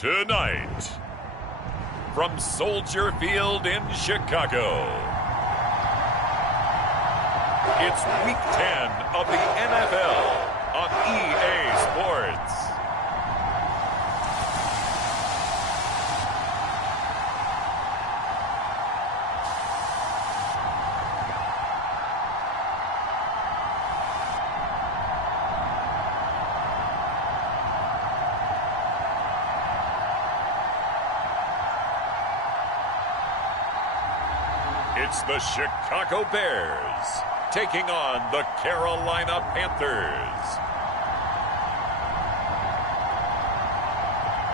Tonight, from Soldier Field in Chicago, it's Week 10 of the NFL on EA Sports. It's the Chicago Bears taking on the Carolina Panthers.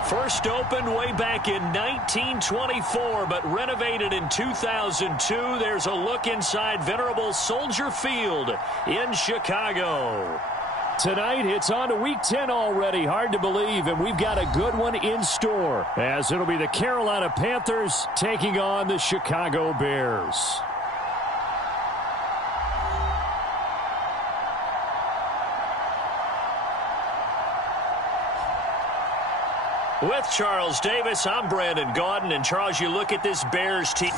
First opened way back in 1924, but renovated in 2002. There's a look inside venerable Soldier Field in Chicago. Tonight, it's on to Week 10 already. Hard to believe, and we've got a good one in store, as it'll be the Carolina Panthers taking on the Chicago Bears. With Charles Davis, I'm Brandon Gaudin, and Charles, you look at this Bears team.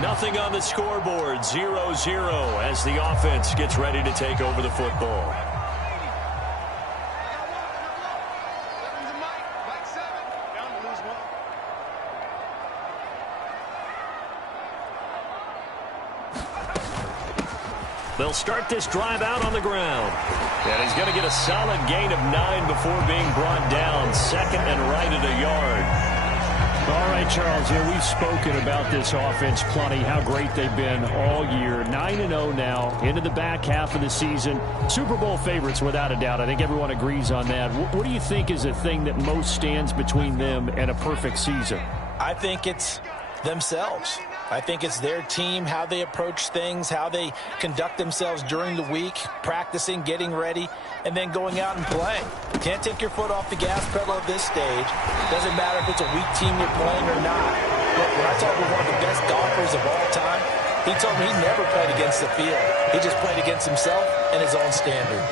Nothing on the scoreboard, 0-0 as the offense gets ready to take over the football. They'll start this drive out on the ground. And he's going to get a solid gain of 9 before being brought down. Second and right at a yard. All right, Charles, we've spoken about this offense plenty, how great they've been all year. 9-0 now, into the back half of the season. Super Bowl favorites, without a doubt. I think everyone agrees on that. What do you think is the thing that most stands between them and a perfect season? I think it's themselves. I think it's their team, how they approach things, how they conduct themselves during the week, practicing, getting ready, and then going out and playing. Can't take your foot off the gas pedal at this stage. Doesn't matter if it's a weak team you're playing or not. Look, when I talk with one of the best golfers of all time, he told me he never played against the field. He just played against himself and his own standard.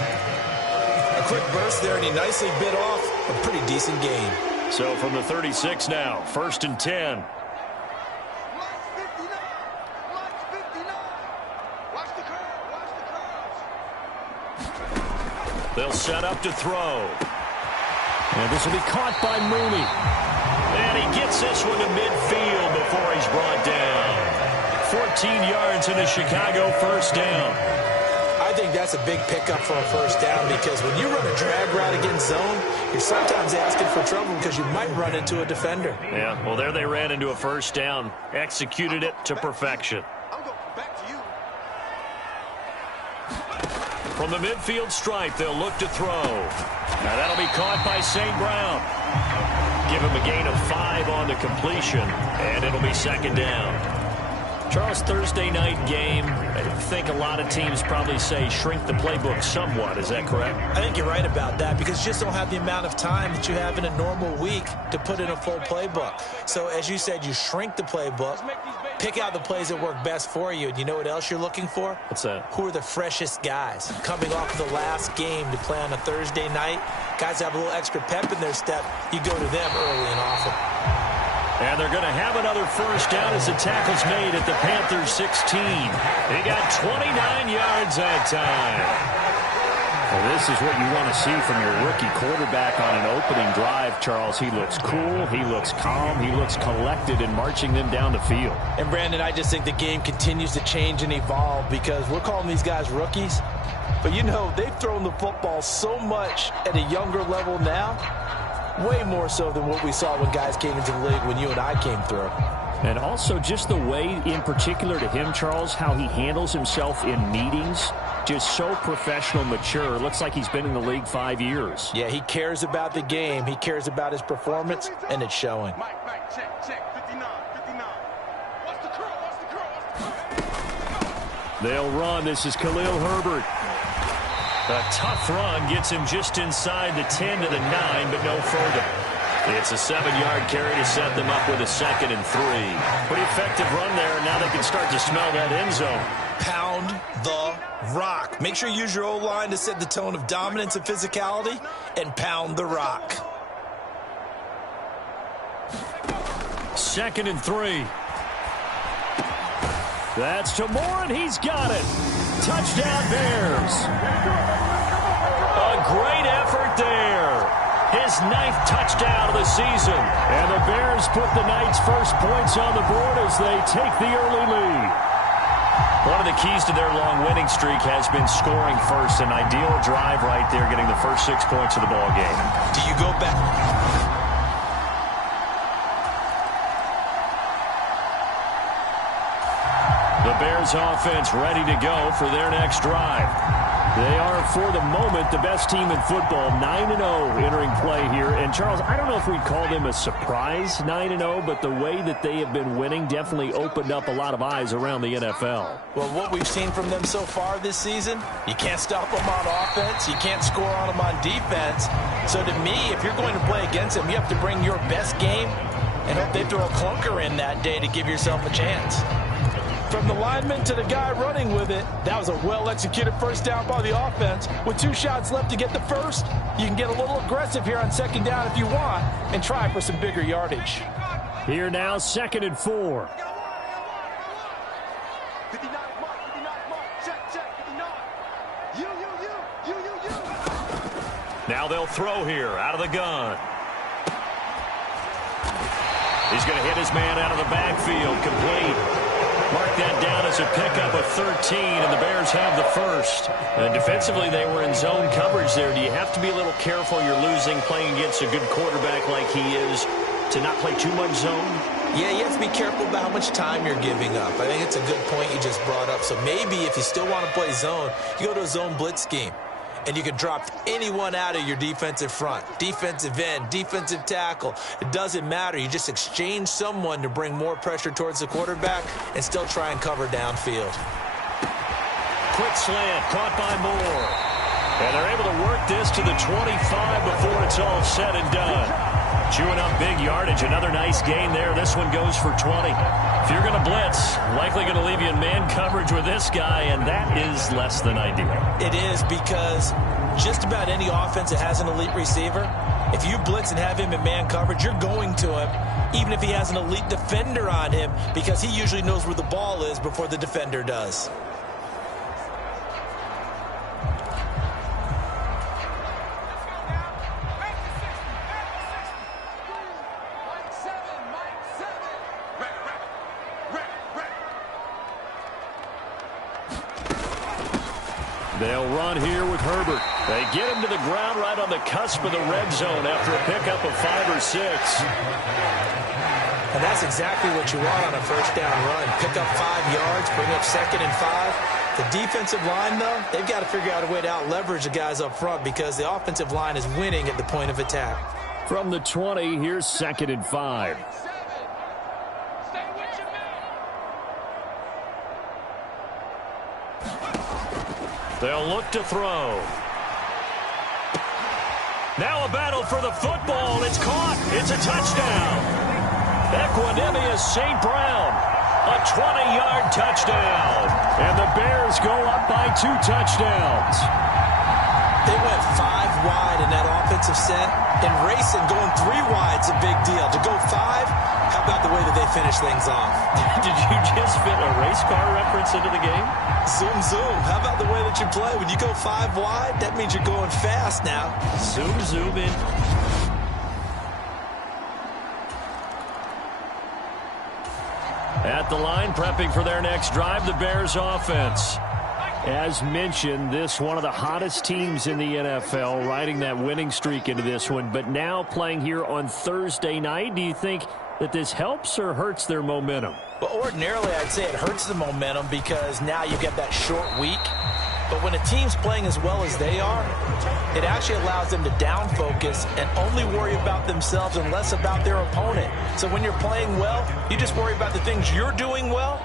A quick burst there, and he nicely bit off a pretty decent game. So from the 36 now, 1st and 10. They'll set up to throw. And this will be caught by Mooney. And he gets this one to midfield before he's brought down. 14 yards in a Chicago first down. I think that's a big pickup for a first down, because when you run a drag route against zone, you're sometimes asking for trouble because you might run into a defender. Yeah, well, there they ran into a first down. Executed it to perfection. From the midfield stripe, they'll look to throw. Now that'll be caught by St. Brown. Give him a gain of 5 on the completion, and it'll be second down. Charles, Thursday night game, I think a lot of teams probably say shrink the playbook somewhat. Is that correct? I think you're right about that, because you just don't have the amount of time that you have in a normal week to put in a full playbook. So as you said, you shrink the playbook, pick out the plays that work best for you. And you know what else you're looking for? What's that? Who are the freshest guys coming off the last game to play on a Thursday night? Guys have a little extra pep in their step. You go to them early and often. And they're going to have another first down as the tackle's made at the Panthers 16. They got 29 yards that time. Well, this is what you want to see from your rookie quarterback on an opening drive, Charles. He looks cool, he looks calm, he looks collected in marching them down the field. And, Brandon, I just think the game continues to change and evolve because we're calling these guys rookies. But, you know, they've thrown the football so much at a younger level now, way more so than what we saw when guys came into the league when you and I came through. And also just the way, in particular to him, Charles, how he handles himself in meetings. Just so professional, mature. Looks like he's been in the league 5 years. Yeah, he cares about the game. He cares about his performance, and it's showing. Mike, check. 59. What's the curl? They'll run. This is Khalil Herbert. A tough run gets him just inside the 10 to the 9, but no further. It's a 7-yard carry to set them up with a 2nd and 3. Pretty effective run there, and now they can start to smell that end zone. Pound the rock. Make sure you use your O-line to set the tone of dominance and physicality, and pound the rock. 2nd and 3. That's to Moore, and he's got it. Touchdown, Bears. A great effort there. His 9th touchdown of the season. And the Bears put the night's first points on the board as they take the early lead. One of the keys to their long winning streak has been scoring first. An ideal drive right there, getting the first 6 points of the ball game. Do you go back? The Bears offense ready to go for their next drive. They are, for the moment, the best team in football, 9-0 entering play here. And, Charles, I don't know if we'd call them a surprise 9-0, but the way that they have been winning definitely opened up a lot of eyes around the NFL. Well, what we've seen from them so far this season, you can't stop them on offense. You can't score on them on defense. So, to me, if you're going to play against them, you have to bring your best game and hope they throw a clunker in that day to give yourself a chance. From the lineman to the guy running with it, that was a well-executed first down by the offense. With 2 shots left to get the first, you can get a little aggressive here on 2nd down if you want and try for some bigger yardage. Here now, 2nd and 4. 59, check, 59. You. Now they'll throw here out of the gun. He's going to hit his man out of the backfield, complete. Mark that down as a pickup of 13, and the Bears have the first. And defensively, they were in zone coverage there. Do you have to be a little careful? You're losing playing against a good quarterback like he is to not play too much zone? Yeah, you have to be careful about how much time you're giving up. I think it's a good point you just brought up. So maybe if you still want to play zone, you go to a zone blitz scheme. And you can drop anyone out of your defensive front. Defensive end, defensive tackle. It doesn't matter. You just exchange someone to bring more pressure towards the quarterback and still try and cover downfield. Quick slant, caught by Moore. And they're able to work this to the 25 before it's all said and done. Chewing up big yardage. Another nice gain there. This one goes for 20. If you're going to blitz, likely going to leave you in man coverage with this guy, and that is less than ideal. It is, because just about any offense that has an elite receiver, if you blitz and have him in man coverage, you're going to him, even if he has an elite defender on him, because he usually knows where the ball is before the defender does. They'll run here with Herbert. They get him to the ground right on the cusp of the red zone after a pickup of 5 or 6. And that's exactly what you want on a first down run. Pick up 5 yards, bring up 2nd and 5. The defensive line, though, they've got to figure out a way to out-leverage the guys up front because the offensive line is winning at the point of attack. From the 20, here's 2nd and 5. They'll look to throw. Now a battle for the football. It's caught. It's a touchdown. Equanimous St. Brown. A 20-yard touchdown. And the Bears go up by 2 touchdowns. They went 5 wide in that offensive set. And racing going 3 wide is a big deal. To go 5, How about the way that they finish things off? Did you just fit a race car reference into the game? Zoom, zoom. How about the way that you play? When you go 5 wide, that means you're going fast now. Zoom, zoom in. At the line, prepping for their next drive, the Bears offense. As mentioned, this one of the hottest teams in the NFL, riding that winning streak into this one, but now playing here on Thursday night. Do you think that this helps or hurts their momentum? Well, ordinarily, I'd say it hurts the momentum because now you get that short week. But when a team's playing as well as they are, it actually allows them to down focus and only worry about themselves and less about their opponent. So when you're playing well, you just worry about the things you're doing well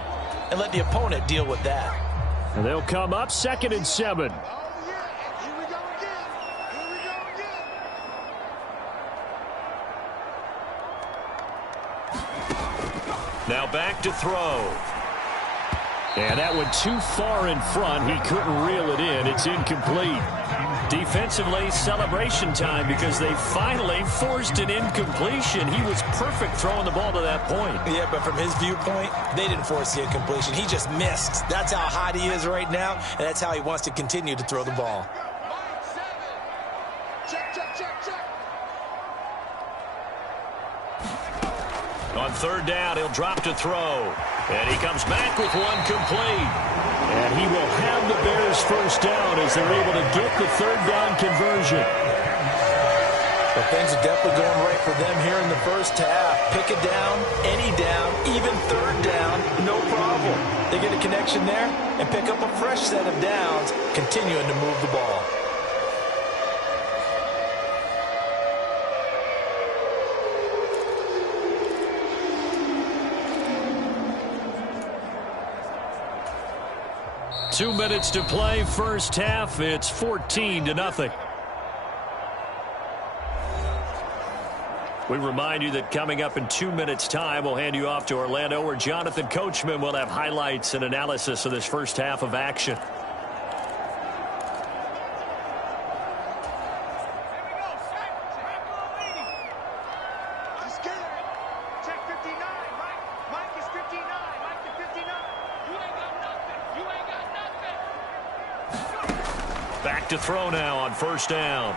and let the opponent deal with that. And they'll come up 2nd and 7. Now back to throw. And that one too far in front. He couldn't reel it in. It's incomplete. Defensively, celebration time because they finally forced an incompletion. He was perfect throwing the ball to that point. Yeah, but from his viewpoint, they didn't force the incompletion. He just missed. That's how hot he is right now, and that's how he wants to continue to throw the ball. On 3rd down, he'll drop to throw. And he comes back with one complete. And he will have the Bears first down as they're able to get the 3rd down conversion. But things are definitely going right for them here in the first half. Pick a down, any down, even 3rd down, no problem. They get a connection there and pick up a fresh set of downs, continuing to move the ball. Two minutes to play, first half. It's 14-0. We remind you that coming up in 2 minutes' time, we'll hand you off to Orlando, where Jonathan Coachman will have highlights and analysis of this first half of action. Back to throw now on 1st down.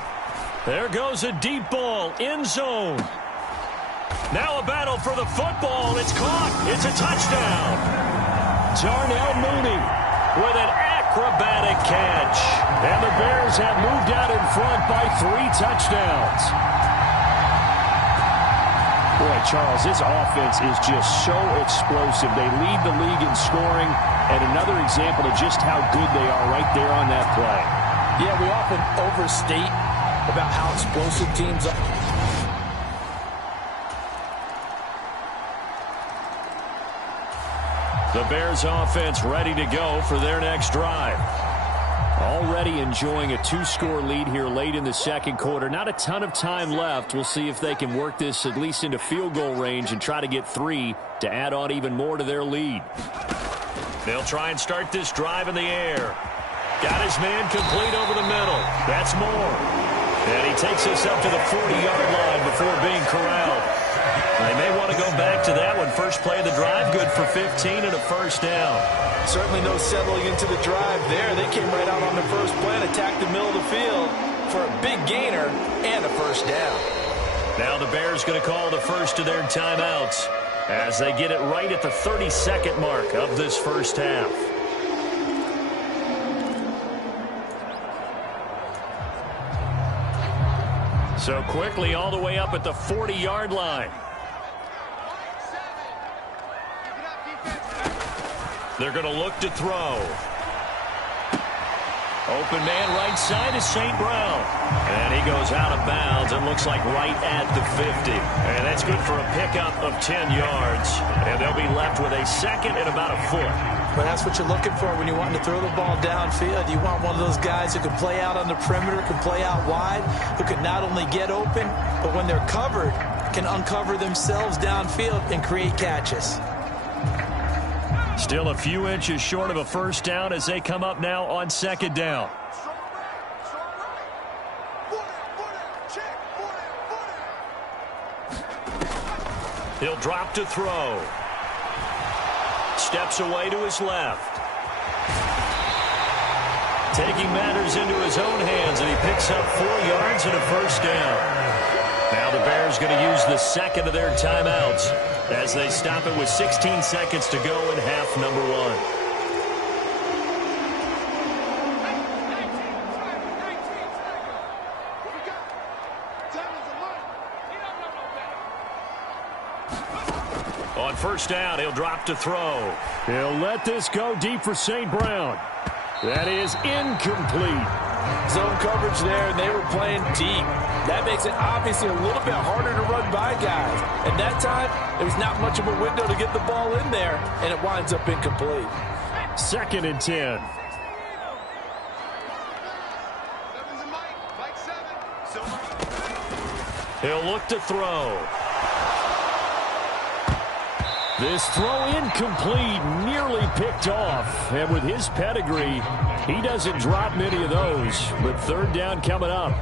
There goes a deep ball, end zone. Now a battle for the football. It's caught. It's a touchdown. Darnell Mooney with an acrobatic catch. And the Bears have moved out in front by 3 touchdowns. Boy, Charles, this offense is just so explosive. They lead the league in scoring, and another example of just how good they are right there on that play. Yeah, we often overstate about how explosive teams are. The Bears offense ready to go for their next drive. Already enjoying a 2-score lead here late in the 2nd quarter. Not a ton of time left. We'll see if they can work this at least into field goal range and try to get 3 to add on even more to their lead. They'll try and start this drive in the air. Got his man complete over the middle. That's more. And he takes us up to the 40-yard line before being corralled. They may want to go back to that one. First play of the drive, good for 15 and a first down. Certainly no settling into the drive there. They came right out on the first play and attacked the middle of the field for a big gainer and a first down. Now the Bears going to call the first of their timeouts as they get it right at the 30-second mark of this first half. So quickly all the way up at the 40-yard line. They're going to look to throw. Open man right side is St. Brown. And he goes out of bounds. It looks like right at the 50. And that's good for a pickup of 10 yards. And they'll be left with a 2nd and about a foot. But that's what you're looking for when you want to throw the ball downfield. You want one of those guys who can play out on the perimeter, can play out wide, who can not only get open, but when they're covered, can uncover themselves downfield and create catches. Still a few inches short of a first down as they come up now on 2nd down. He'll drop to throw. Steps away to his left. Taking matters into his own hands, and he picks up 4 yards and a first down. Now the Bears going to use the second of their timeouts as they stop it with 16 seconds to go in half number 1. On first down, he'll drop to throw. He'll let this go deep for St. Brown. That is incomplete. Zone coverage there, and they were playing deep. That makes it obviously a little bit harder to run by guys. At that time, there was not much of a window to get the ball in there, and it winds up incomplete. 2nd and 10. He'll look to throw. This throw incomplete, nearly picked off. And with his pedigree, he doesn't drop many of those. But 3rd down coming up.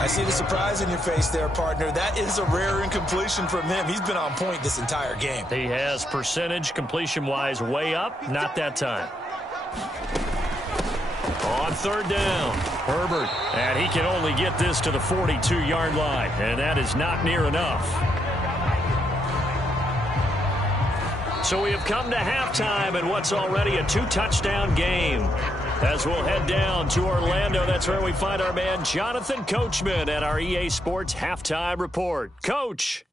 I see the surprise in your face there, partner. That is a rare incompletion from him. He's been on point this entire game. He has percentage completion-wise way up. Not that time. On 3rd down, Herbert. And he can only get this to the 42-yard line. And that is not near enough. So we have come to halftime in what's already a 2-touchdown game. As we'll head down to Orlando, that's where we find our man Jonathan Coachman at our EA Sports Halftime Report. Coach.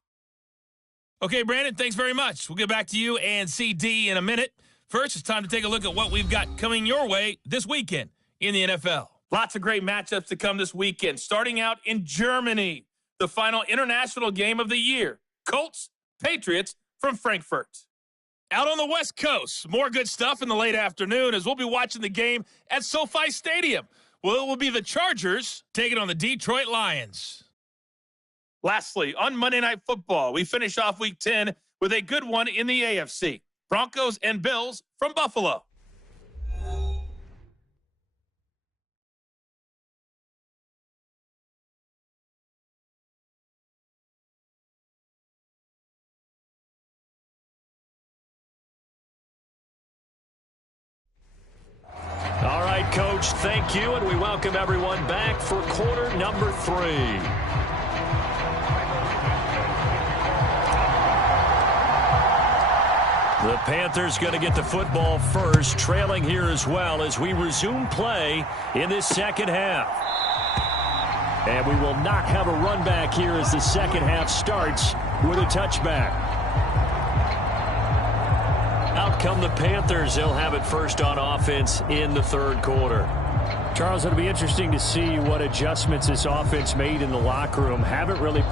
Okay, Brandon, thanks very much. We'll get back to you and CD in a minute. First, it's time to take a look at what we've got coming your way this weekend in the NFL. Lots of great matchups to come this weekend, starting out in Germany, the final international game of the year. Colts, Patriots from Frankfurt. Out on the West Coast, more good stuff in the late afternoon as we'll be watching the game at SoFi Stadium. Well, it will be the Chargers taking on the Detroit Lions. Lastly, on Monday Night Football, we finish off Week 10 with a good one in the AFC. Broncos and Bills from Buffalo. All right, Coach, thank you, and we welcome everyone back for quarter number 3. The Panthers going to get the football first, trailing here as well as we resume play in this second half. And we will not have a run back here as the second half starts with a touchback. Out come the Panthers. They'll have it first on offense in the 3rd quarter. Charles, it'll be interesting to see what adjustments this offense made in the locker room. Haven't really...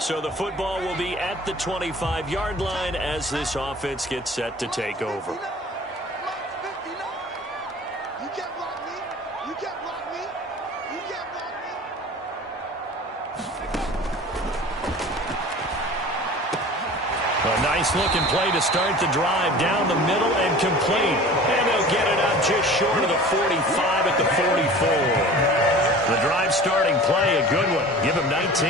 So the football will be at the 25-yard line as this offense gets set to take over. A nice-looking play to start the drive down the middle and complete. And they'll get it up just short of the 45 at the 44. The drive starting play, a good one. Give him 19.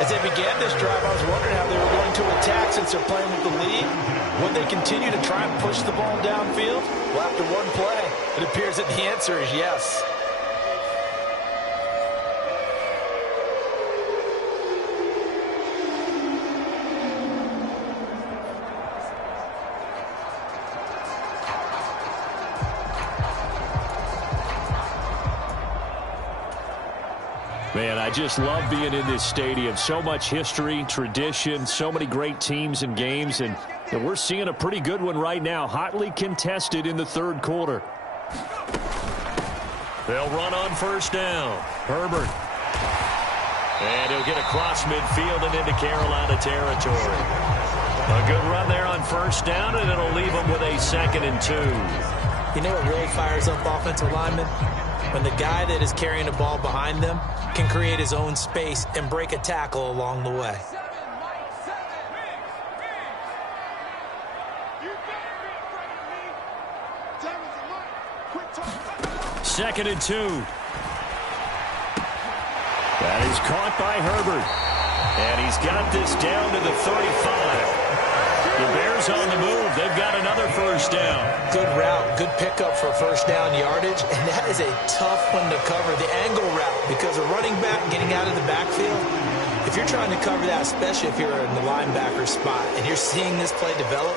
As they began this drive, I was wondering how they were going to attack since they're playing with the lead. Would they continue to try and push the ball downfield? Well, after one play, it appears that the answer is yes. Man, I just love being in this stadium. So much history, tradition, so many great teams and games, and we're seeing a pretty good one right now, hotly contested in the 3rd quarter. They'll run on first down. Herbert. And he'll get across midfield and into Carolina territory. A good run there on first down, and it'll leave them with a 2nd and 2. You know what really fires up offensive linemen? When the guy that is carrying the ball behind them can create his own space and break a tackle along the way. 2nd and 2. That is caught by Herbert. And he's got this down to the 35. The Bears on the move. They've got another first down. Good route, good pickup for first down yardage, and that is a tough one to cover, the angle route, because a running back getting out of the backfield, if you're trying to cover that, especially if you're in the linebacker spot, and you're seeing this play develop,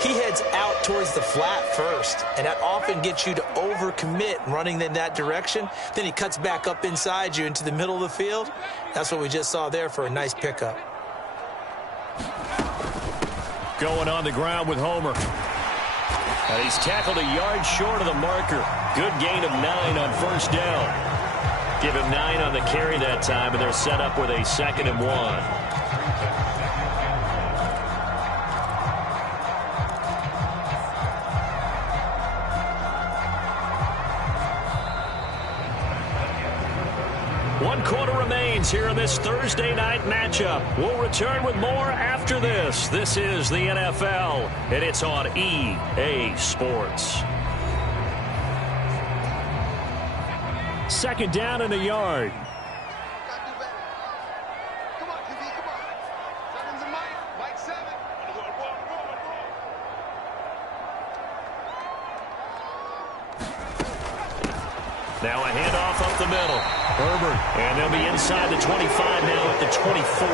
he heads out towards the flat first, and that often gets you to overcommit running in that direction. Then he cuts back up inside you into the middle of the field. That's what we just saw there for a nice pickup. Going on the ground with Homer. And he's tackled a yard short of the marker. Good gain of 9 on first down. Give him 9 on the carry that time, and they're set up with a 2nd and 1. One quarter remains here in this Thursday night matchup. We'll return with more after this. This is the NFL, and it's on EA Sports. 2nd down and a yard. Come on, QB, come on. Seven's a Mike. Mike 7. Now a handoff up the middle. Herbert, and they'll be inside the 25 now at the 24.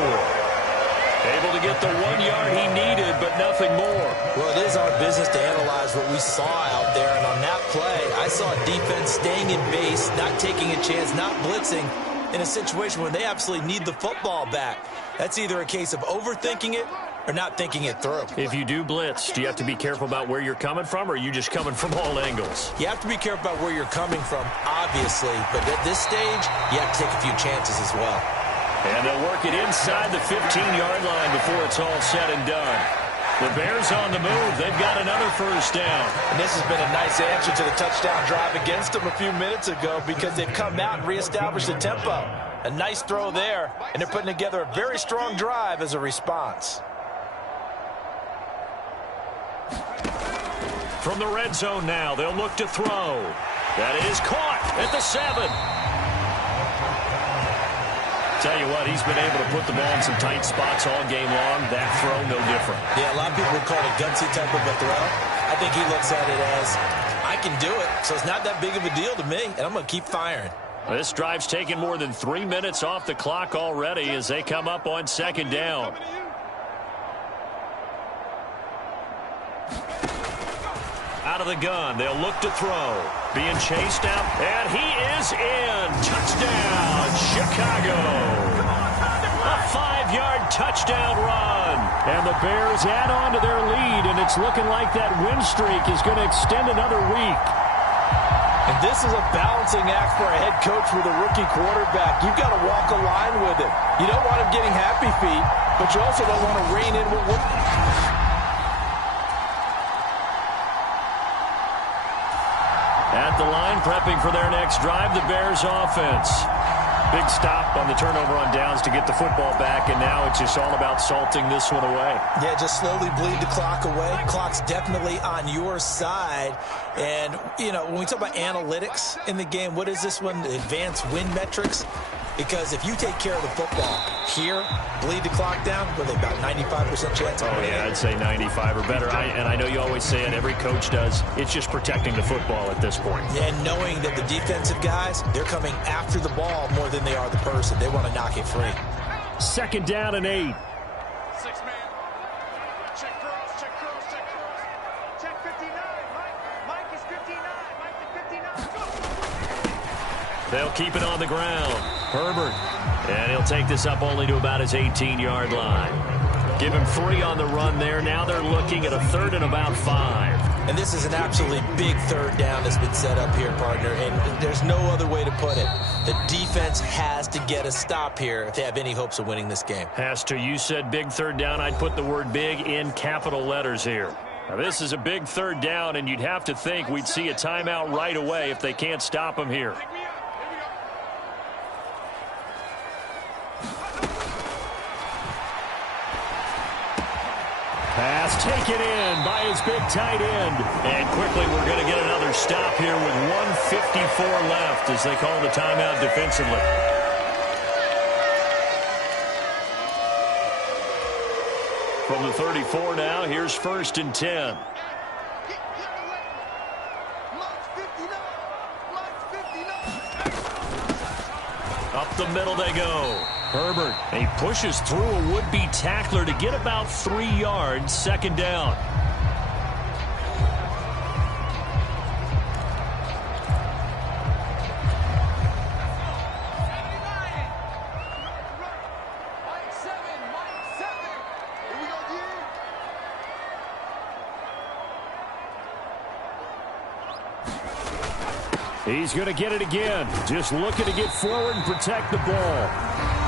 Able to get the 1 yard he needed, but nothing more. Well, it is our business to analyze what we saw out there, and on that play, I saw defense staying in base, not taking a chance, not blitzing, in a situation where they absolutely need the football back. That's either a case of overthinking it or not thinking it through. If you do blitz, do you have to be careful about where you're coming from, or are you just coming from all angles? You have to be careful about where you're coming from, obviously, but at this stage, you have to take a few chances as well. And they'll work it inside the 15-yard line before it's all said and done. The Bears on the move. They've got another first down. And this has been a nice answer to the touchdown drive against them a few minutes ago, because they've come out and reestablished the tempo. A nice throw there, and they're putting together a very strong drive as a response. From the red zone now, they'll look to throw. That is caught at the 7. Tell you what, he's been able to put the ball in some tight spots all game long. That throw, no different. Yeah, a lot of people would call it a gutsy type of a throw. I think he looks at it as, I can do it, so it's not that big of a deal to me, and I'm going to keep firing. This drive's taken more than 3 minutes off the clock already as they come up on 2nd down. Out of the gun, they'll look to throw. Being chased out, and he is in. Touchdown, Chicago. A 5-yard touchdown run. And the Bears add on to their lead, and it's looking like that win streak is going to extend another week. And this is a balancing act for a head coach with a rookie quarterback. You've got to walk a line with him. You don't want him getting happy feet, but you also don't want to rein in with At the line, prepping for their next drive, the Bears offense. Big stop on the turnover on downs to get the football back, and now it's just all about salting this one away. Yeah, just slowly bleed the clock away. Clock's definitely on your side. And, you know, when we talk about analytics in the game, what is this one? Advanced win metrics? Because if you take care of the football here, bleed the clock down, with about 95% chance of winning. Yeah, I'd say 95 or better. And I know you always say it, every coach does. It's just protecting the football at this point. Yeah, and knowing that the defensive guys, they're coming after the ball more than they are the person. They want to knock it free. 2nd down and 8. 6-man. Check cross, check cross, check cross. Check 59. Mike is 59. Mike is 59. Go. They'll keep it on the ground. Herbert. And he'll take this up only to about his 18-yard line. Give him 3 on the run there. Now they're looking at a 3rd and about 5. And this is an absolutely big 3rd down that's been set up here, partner. And there's no other way to put it. The defense has to get a stop here if they have any hopes of winning this game. Has to. You said big 3rd down. I'd put the word big in capital letters here. Now, this is a big 3rd down, and you'd have to think we'd see a timeout right away if they can't stop him here. Pass taken in by his big tight end. And quickly we're going to get another stop here with 1:54 left as they call the timeout defensively. From the 34 now, here's 1st and 10. Up the middle they go. Herbert, and he pushes through a would-be tackler to get about 3 yards, 2nd down. He's going to get it again. Just looking to get forward and protect the ball.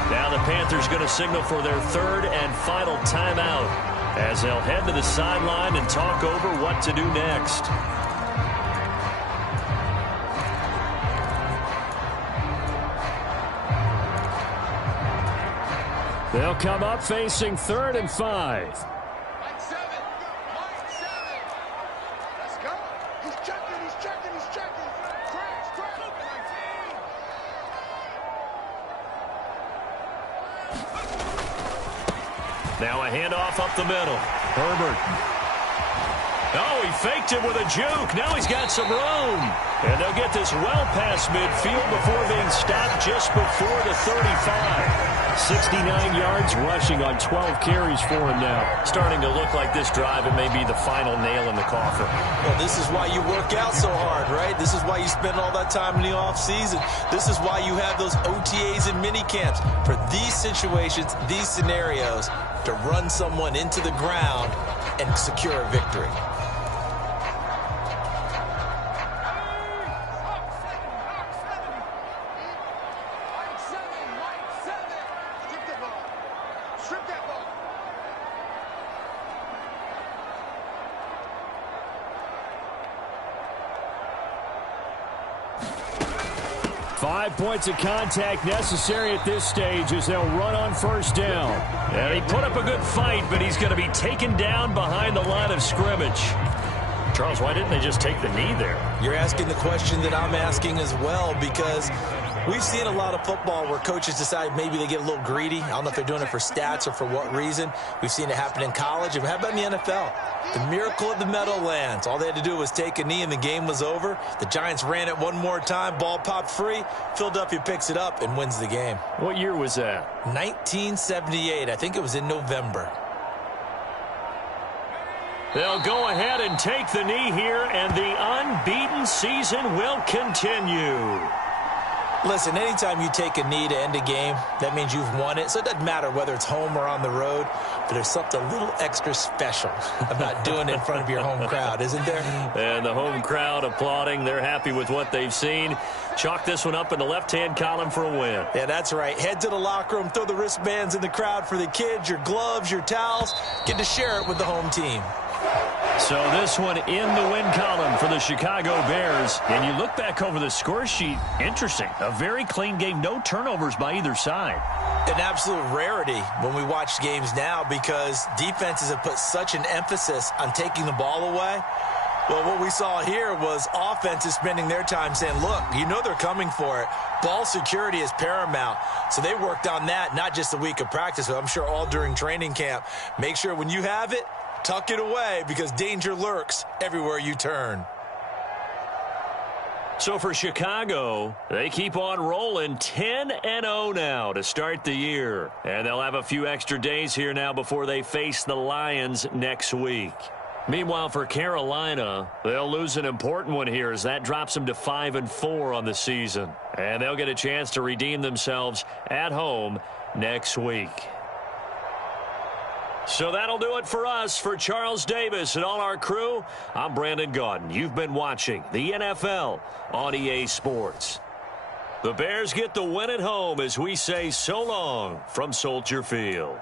Now the Panthers going to signal for their 3rd and final timeout as they'll head to the sideline and talk over what to do next. They'll come up facing 3rd and 5. Now a handoff up the middle. Herbert. Oh, he faked it with a juke. Now he's got some room. And they'll get this well past midfield before being stopped just before the 35. 69 yards rushing on 12 carries for him now. Starting to look like this drive, it may be the final nail in the coffin. Well, this is why you work out so hard, right? This is why you spend all that time in the offseason. This is why you have those OTAs and mini camps. For these situations, these scenarios, to run someone into the ground and secure a victory. Points of contact necessary at this stage as they'll run on 1st down. And he put up a good fight, but he's going to be taken down behind the line of scrimmage. Charles, why didn't they just take the knee there? You're asking the question that I'm asking as well, because we've seen a lot of football where coaches decide maybe they get a little greedy. I don't know if they're doing it for stats or for what reason. We've seen it happen in college. And how about in the NFL? The miracle of the Meadowlands. All they had to do was take a knee and the game was over. The Giants ran it one more time. Ball popped free. Philadelphia picks it up and wins the game. What year was that? 1978. I think it was in November. They'll go ahead and take the knee here, and the unbeaten season will continue. Listen, anytime you take a knee to end a game, that means you've won it. So it doesn't matter whether it's home or on the road, but there's something a little extra special about doing it in front of your home crowd, isn't there? And the home crowd applauding. They're happy with what they've seen. Chalk this one up in the left-hand column for a win. Yeah, that's right. Head to the locker room, throw the wristbands in the crowd for the kids, your gloves, your towels. Get to share it with the home team. So this one in the win column for the Chicago Bears. And you look back over the score sheet, interesting. A very clean game, no turnovers by either side. An absolute rarity when we watch games now because defenses have put such an emphasis on taking the ball away. Well, what we saw here was offenses spending their time saying, look, you know they're coming for it. Ball security is paramount. So they worked on that, not just a week of practice, but I'm sure all during training camp. Make sure when you have it, tuck it away because danger lurks everywhere you turn. So for Chicago, they keep on rolling 10-0 now to start the year. And they'll have a few extra days here now before they face the Lions next week. Meanwhile, for Carolina, they'll lose an important one here as that drops them to 5-4 on the season. And they'll get a chance to redeem themselves at home next week. So that'll do it for us. For Charles Davis and all our crew, I'm Brandon Gaudin. You've been watching the NFL on EA Sports. The Bears get the win at home as we say so long from Soldier Field.